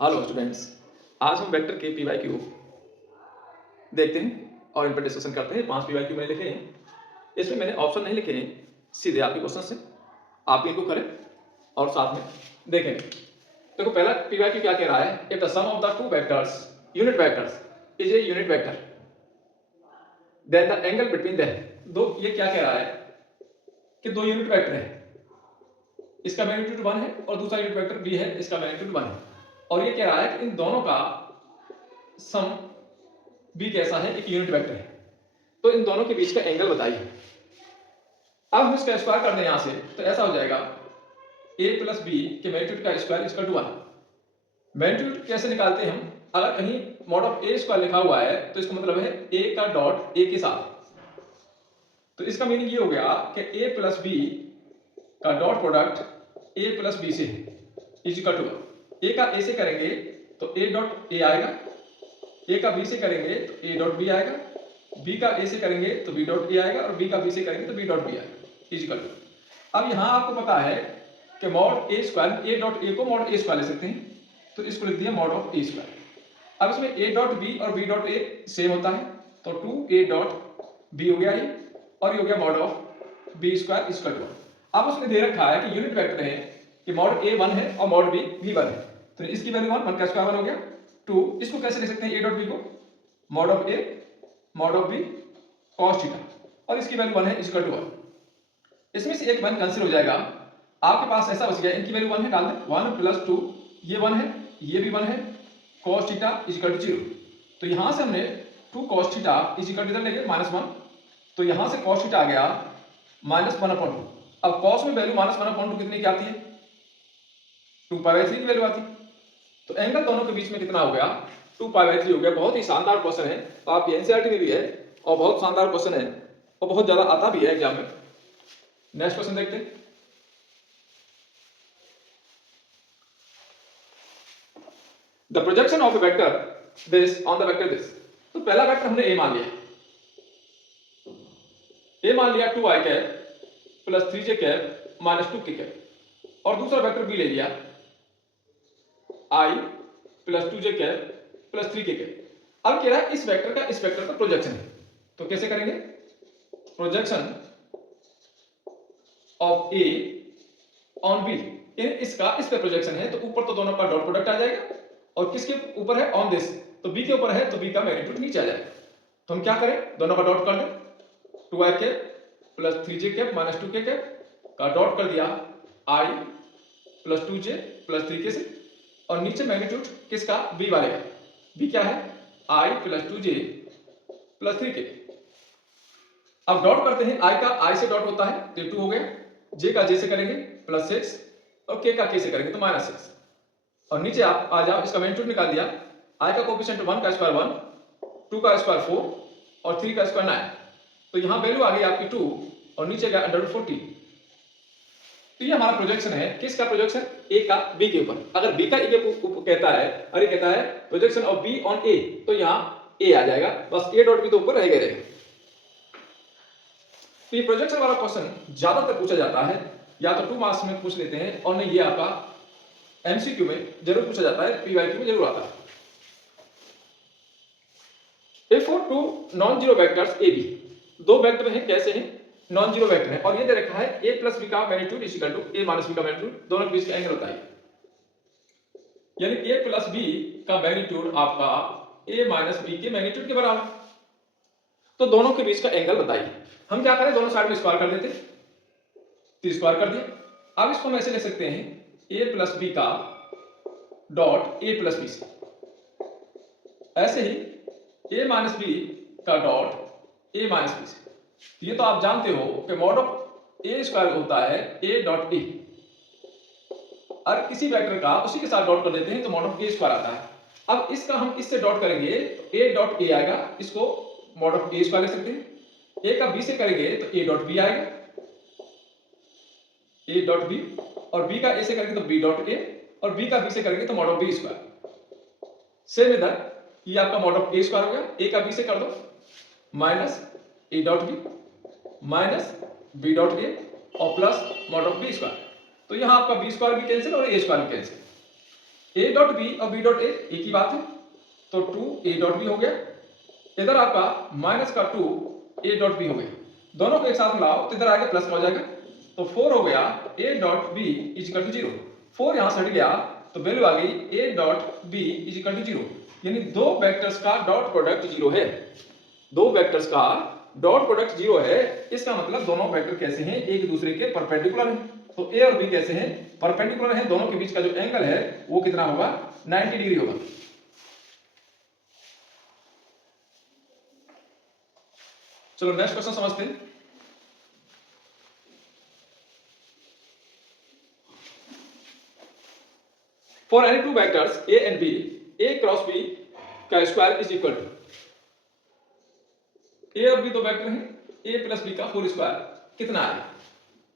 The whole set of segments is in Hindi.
Hello students. आज हम वेक्टर के पी वाई क्यू देखते हैं और इन पर डिस्कशन करते हैं। 5 पी वाई क्यू मैंने लिखे हैं। इसमें मैंने ऑप्शन नहीं लिखे हैं, सीधे आपके क्वेश्चन से आप इनको करें और साथ में देखेंगे। देखो पहला पी वाई क्यू क्या कह रहा है, if the sum of the two vectors unit vectors is a unit vector then the angle between them. दो, ये क्या कह रहा है कि दो यूनिट वेक्टर है, इसका मैग्नीट्यूड 1 है और दूसरा यूनिट वेक्टर b है, इसका मैग्नीट्यूड 1 है, और ये कह रहा है कि इन दोनों का सम b कैसा है, एक यूनिट वेक्टर है, तो इन दोनों के बीच का एंगल बताइए। अब हम इसका स्क्वायर कर दें यहां से, तो ऐसा हो जाएगा a प्लस बी के मैग्नीट्यूड का स्क्वायर इक्वल टू 1। मैग्नीट्यूड कैसे निकालते हैं हम, अगर कहीं मॉड ऑफ a स्क्वायर लिखा हुआ है तो इसका मतलब है a का डॉट a के साथ, तो इसका मीनिंग ये हो गया कि a प्लस बी का dot product a plus B से इज इक्वल टू a का a से करेंगे तो a डॉट a आएगा, a का b से करेंगे तो a डॉट b आएगा, b का a से करेंगे तो b डॉट a आएगा और b का b से करेंगे तो b डॉट b आएगा इज इक्वल टू। अब यहाँ आपको पता है कि mod a square, a dot a को मॉड a स्क्वायर ले सकते हैं, तो इसको लिख दिया मॉड ऑफ a स्क्वायर। अब इसमें a डॉट b और b डॉट a सेम होता है, तो 2a डॉट b हो गया ये, और ये हो गया mod of b square equal to. अब उसने दे रखा है कि यूनिट वेक्टर है कि मॉड a 1 है और मॉड b भी 1 है, तो इसकी वैल्यू 1 का स्क्वायर 1 हो गया 2। इसको कैसे लिख सकते हैं, a डॉट b को mod of a mod of b cos theta, और इसकी वैल्यू 1 है इक्वल टू 1। इसमें से एक 1 कैंसिल हो जाएगा, आपके पास ऐसा बच गया, इनकी वैल्यू 1 है, डाल दें 1 प्लस 2, ये 1 है, ये भी 1 है, cos थीटा इक्वल टू 0। तो यहां से हमने 2 cos थीटा इक्वल टू इधर ले गए -1, तो यहां से cos थीटा आ गया -1/2। अब cos में वैल्यू -1/2 कितने की आती है, 2π/3 की वैल्यू आती है, तो एंगल दोनों के बीच में कितना हो गया, 2π/3 हो गया। बहुत ही शानदार क्वेश्चन है, तो आपकी एनसीईआरटी में भी है और बहुत शानदार क्वेश्चन है और बहुत ज्यादा आता भी है एग्जाम में। नेक्स्ट क्वेश्चन देखते हैं। The projection of A vector this on the vector this. तो पहला वेक्टर हमने ए मान लिया, ए मान लिया 2i cap plus 3j cap minus 2k cap, और दूसरा वेक्टर बी ले लिया i plus 2j cap plus 3k cap. अब कह रहा है इस वेक्टर का इस वेक्टर का प्रोजेक्शन है, तो कैसे करेंगे, projection of A on B, इसका इस पे प्रोजेक्शन है तो ऊपर तो दोनों का डॉट प्रोडक्ट आ जाएगा, और किसके ऊपर है, ऑन दिस, तो बी के ऊपर है तो बी का मैग्नीट्यूड नीचे आ जाएगा। तो हम क्या करें, दोनों का डॉट कर दें, 2i cap plus 3j cap minus 2k cap का डॉट कर दिया i plus 2j plus 3k से, और नीचे मैग्नीट्यूड किसका, b वाले का, b क्या है i plus 2j plus 3k। अब डॉट करते हैं, i का i से डॉट होता है तो 2 हो गया, j का j से करेंगे प्लस 6 और k का k से करेंगे तो माइनस 6, और नीचे आप आ जाओ, इसका मैग्नीट्यूड निकाल दिया, i का कोएफिशिएंट 1 का स्क्वायर 1, 2 का स्क्वायर 4 और 3 का स्क्वायर 9, तो यहां वैल्यू आ गई आपकी 2 और नीचे गया √40। तो ये हमारा प्रोजेक्शन है, किसका प्रोजेक्शन, a का b के ऊपर। अगर b का a के ऊपर कहता है, अरे कहता है projection of b on a, तो यहां a आ जाएगा, बस a डॉट b तो ऊपर रहेगा। तो ये प्रोजेक्शन वाला क्वेश्चन ज्यादातर पूछा जाता है, या तो 2 मार्क्स में पूछ लेते हैं, और नहीं ये आपका एमसीक्यू में जरूर पूछा जाता है, पीवाईक्यू में जरूर आता है। If for two non-zero vectors a b, दो वेक्टर हैं, कैसे हैं, नॉन जीरो वेक्टर है, और ये दे रखा है a प्लस b का magnitude is equal to a minus b का मैग्नीट्यूड, दोनों के बीच का एंगल बताइए। यानी a प्लस b का मैग्नीट्यूड आपका a माइनस b के मैग्नीट्यूड के बराबर, तो दोनों के बीच का एंगल बताइए। हम क्या करें, दोनों साइड में स्क्वायर कर देते, तो स्क्वायर कर दिया। अब इसको हम ऐसे ले सकते हैं, a प्लस b का डॉट a प्लस b से, ऐसे ही a माइनस b का डॉट a माइनस b से। ये तो आप जानते हो कि मॉड ऑफ a स्क्वायर होता है a डॉट a, और किसी वेक्टर का उसी के साथ डॉट कर देते हैं तो मॉड ऑफ a स्क्वायर आता है। अब इसका हम इससे डॉट करेंगे तो a डॉट a आएगा, इसको मॉड ऑफ a स्क्वायर ले सकते हैं। a का b से करेंगे तो a डॉट b आएगा, a डॉट b, और b का a से करेंगे तो b डॉट a, और b का b से करेंगे तो mod of b square. Same इधर ये आपका मॉड ऑफ a स्क्वायर हो गया, a का b से कर दो minus a dot b minus b dot a और plus mod of b square, तो यहां आपका b स्क्वायर भी कैंसिल और a स्क्वायर भी कैंसिल। ए डॉट बी और बी डॉट ए एक ही बात है, तो 2 ए डॉट बी हो गया। इधर आपका माइनस का 2 ए डॉट बी हो गया, दोनों को एक साथ मिलाओ तो इधर आगे प्लस का हो जाएगा, तो 4 हो गया A dot B is equal to 0। 4 यहां से हट गया तो वैल्यू आ गई A dot B is equal to 0, यानी दो वेक्टर्स का डॉट प्रोडक्ट 0 है। दो वेक्टर्स का डॉट प्रोडक्ट 0 है, इसका मतलब दोनों वेक्टर कैसे हैं, एक दूसरे के परपेंडिकुलर हैं। तो ए और बी कैसे हैं, परपेंडिकुलर हैं, दोनों के बीच का जो एंगल है वो कितना होगा, 90 डिग्री होगा। चलो नेक्स्ट क्वेश्चन समझते हैं। For any two vectors A and B, A cross B का square is equal to, A और बी दो वेक्टर हैं, ए प्लस बी का होल स्क्वायर कितना है।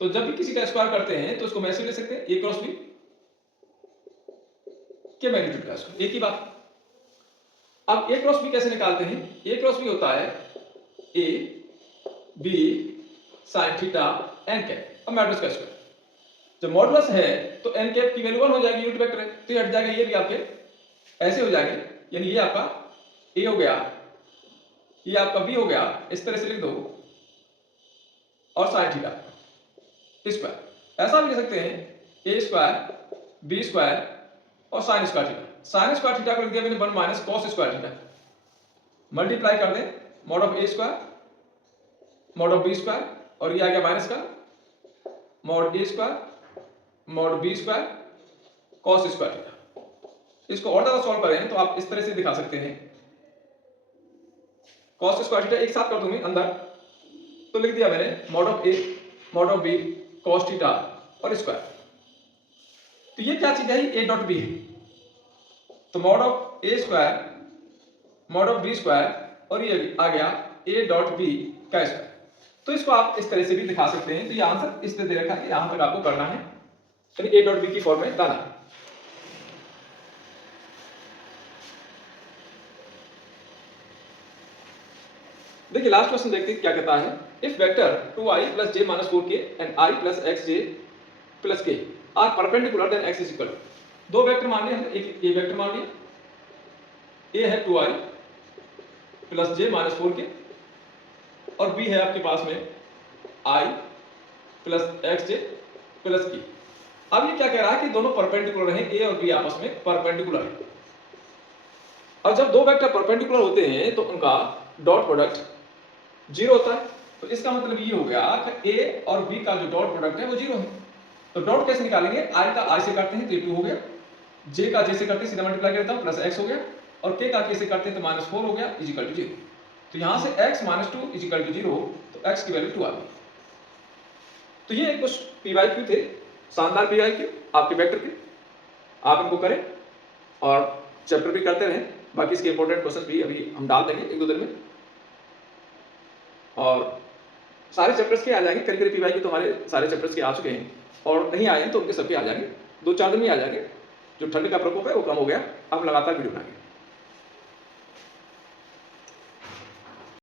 तो जब भी किसी का स्क्वायर करते हैं तो उसको हम ऐसे ले सकते हैं, ए क्रॉस बी के मैग्नीट्यूड का स्क्वायर, एक ही बात। अब ए क्रॉस बी कैसे निकालते हैं, ए क्रॉस बी होता है A B sine theta N cap, अब मॉडुलस का स्क्वायर। जब मॉडुलस है तो एन कैप की वैल्यू 1 हो जाएगी, यूनिट वेक्टर है तो ये हट जाएगा, ये भी आपके ऐसे हो जाएंगे, यानी ये आपका ए हो गया, ये आपका बी हो गया, इस तरह से लिख दो, और साइन थीटा स्क्वायर। ऐसा भी लिख सकते हैं ए स्क्वायर बी स्क्वायर और sine square theta. Sine square theta को लिख दिया मैंने 1 minus cos square theta, multiply कर दें mod of A square mod of B square, और ये आ गया माइनस का mod A square mod B square cos square theta. इसको और ज्यादा सॉल्व करें तो आप इस तरह से दिखा सकते हैं, कॉस स्क्वायर थीटा एक साथ कर दूंगी अंदर, तो लिख दिया मैंने mod of A mod of B cos theta और स्क्वायर। तो ये क्या चीज है, ए डॉट बी है, तो mod of A square mod of B square और ये आ गया ए डॉट बी का स्क्वायर। तो इसको आप इस तरह से भी दिखा सकते हैं। तो ये आंसर इस तरह दे रखा है, यहां तक आपको करना है, यानी ए डॉट बी की फॉर्म में लाना है। देखिए लास्ट क्वेश्चन देखते हैं क्या कहता है। If vector 2i plus j minus 4k and i plus xj plus k are perpendicular then x is equal to, दो वेक्टर मान लिया, एक ए वेक्टर मान लिया, ए है 2i plus j minus 4k और b है आपके पास में i plus xj plus k। अब ये क्या कह रहा है कि दोनों परपेंडिकुलर हैं, ए और बी आपस में परपेंडिकुलर है। और जब दो वेक्टर परपेंडिकुलर होते हैं तो उनका डॉट प्रोडक्ट 0 होता है। तो इसका मतलब ये हो गया कि ए और बी का जो डॉट प्रोडक्ट है वो 0 है। तो डॉट कैसे निकालेंगे, आई का आई से करते हैं तो ये 2 हो गया, जे का जे से करते हैं सीधा मल्टीप्लाई करता हूं प्लस x हो गया, और के का के से करते हैं तो -4 हो गया इज इक्वल टू 0। तो यहां से x - 2 इज इक्वल टू 0, तो x की वैल्यू 2 आ गई। तो ये कुछ पीवाईक्यू थे, शानदार पीवाईक्यू आपके वेक्टर के, आप इनको करें और चैप्टर भी करते रहें। बाकी इसके इंपॉर्टेंट क्वेश्चन भी अभी हम डाल देंगे 1-2 दिन में, और सारे चैप्टर्स के आ जाएंगे। करीब करीब पीवाईक्यू तो हमारे सारे चैप्टर्स के आ चुके हैं, और नहीं आए हैं तो उनके सबके आ जाएंगे, 2-4 दिन में आ जाएंगे। जो ठंड का प्रकोप है वो कम हो गया, अब लगातार वीडियो बनाएंगे।